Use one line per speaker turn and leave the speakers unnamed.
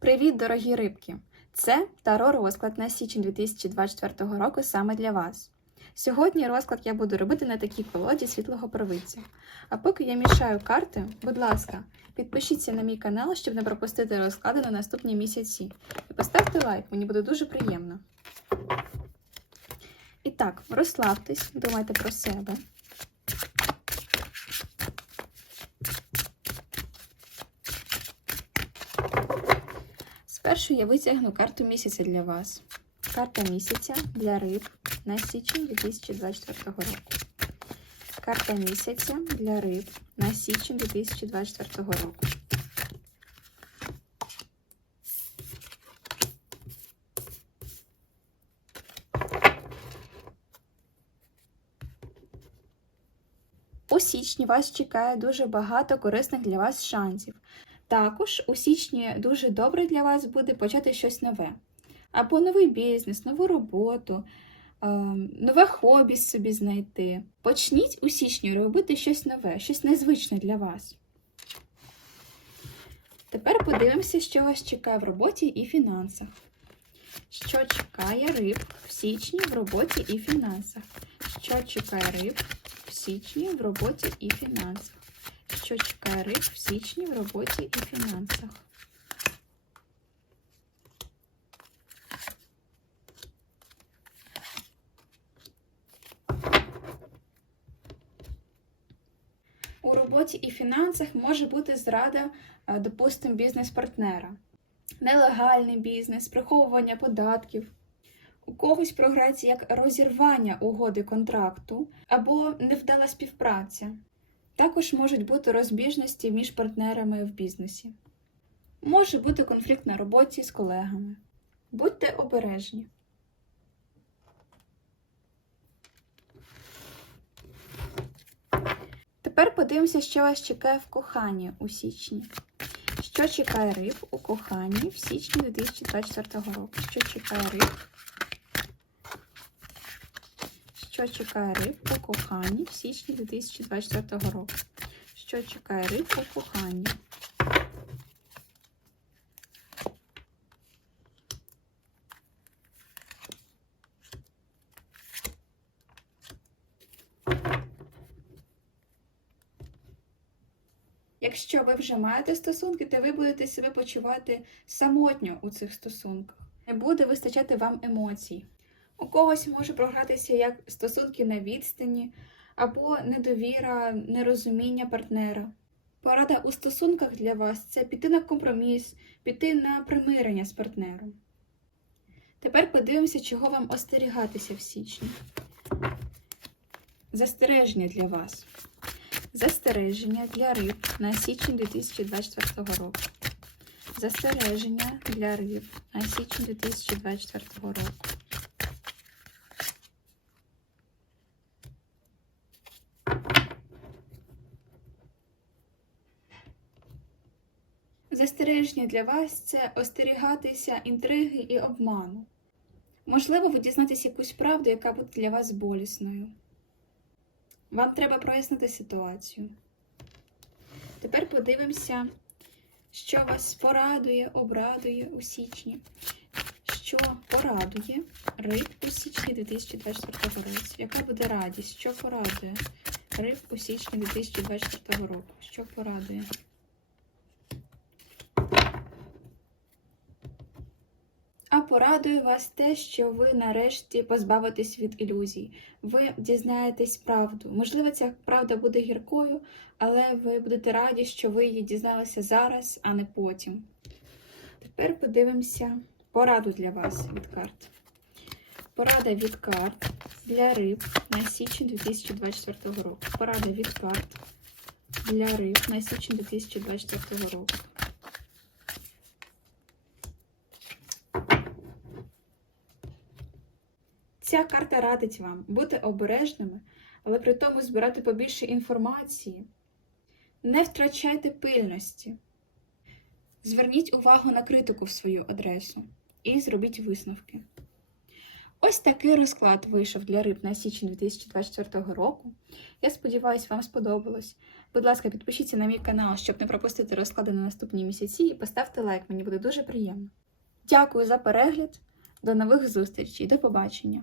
Привіт, дорогі рибки! Це таро розклад на січень 2024 року саме для вас. Сьогодні розклад я буду робити на такій колоді світлого провидця. А поки я мішаю карти, будь ласка, підпишіться на мій канал, щоб не пропустити розклади на наступні місяці. І поставте лайк, мені буде дуже приємно. І так, розслабтесь, думайте про себе. Спершу я витягну карту місяця для вас. Карта місяця для риб на січень 2024 року. Карта місяця для риб на січень 2024 року. У січні вас чекає дуже багато корисних для вас шансів. Також у січні дуже добре для вас буде почати щось нове. Або новий бізнес, нову роботу, е, нове хобі собі знайти. Почніть у січні робити щось нове, щось незвичне для вас. Тепер подивимося, що вас чекає в роботі і фінансах. Що чекає риб в січні в роботі і фінансах? Що чекає риб в січні в роботі і фінансах? Що чекає в січні в роботі і фінансах? У роботі і фінансах може бути зрада, е, допустимо, бізнес-партнера, нелегальний бізнес, приховування податків. У когось програється як розірвання угоди контракту або невдала співпраця. Також можуть бути розбіжності між партнерами в бізнесі. Може бути конфлікт на роботі з колегами. Будьте обережні. Тепер подивимося, що вас чекає в коханні у січні. Що чекає риб у коханні в січні 2024 року? Що чекає риб? Що чекає риб у коханні в січні 2024 року? Що чекає риб у коханні? Якщо ви вже маєте стосунки, то ви будете себе почувати самотньо у цих стосунках. Не буде вистачати вам емоцій. У когось може програтися як стосунки на відстані, або недовіра, нерозуміння партнера. Порада у стосунках для вас це піти на компроміс, піти на примирення з партнером. Тепер подивимося, чого вам остерігатися в січні. Застереження для вас. Застереження для риб на січень 2024 року. Застереження для риб на січень 2024 року. Застереження для вас це остерігатися інтриги і обману. Можливо, ви дізнаєтесь якусь правду, яка буде для вас болісною. Вам треба прояснити ситуацію. Тепер подивимося, що вас порадує, обрадує у січні. Що порадує риб у січні 2024 року? Яка буде радість? Що порадує риб у січні 2024 року? Що порадує? Порадує вас те, що ви нарешті позбавитесь від ілюзій. Ви дізнаєтесь правду. Можливо, ця правда буде гіркою, але ви будете раді, що ви її дізналися зараз, а не потім. Тепер подивимося пораду для вас від карт. Порада від карт для риб на січень 2024 року. Порада від карт для риб на січень 2024 року. Ця карта радить вам бути обережними, але при тому збирати побільше інформації. Не втрачайте пильності. Зверніть увагу на критику в свою адресу і зробіть висновки. Ось такий розклад вийшов для риб на січень 2024 року. Я сподіваюся, вам сподобалось. Будь ласка, підпишіться на мій канал, щоб не пропустити розклади на наступні місяці, і поставте лайк, мені буде дуже приємно. Дякую за перегляд. До нових зустрічей, до побачення!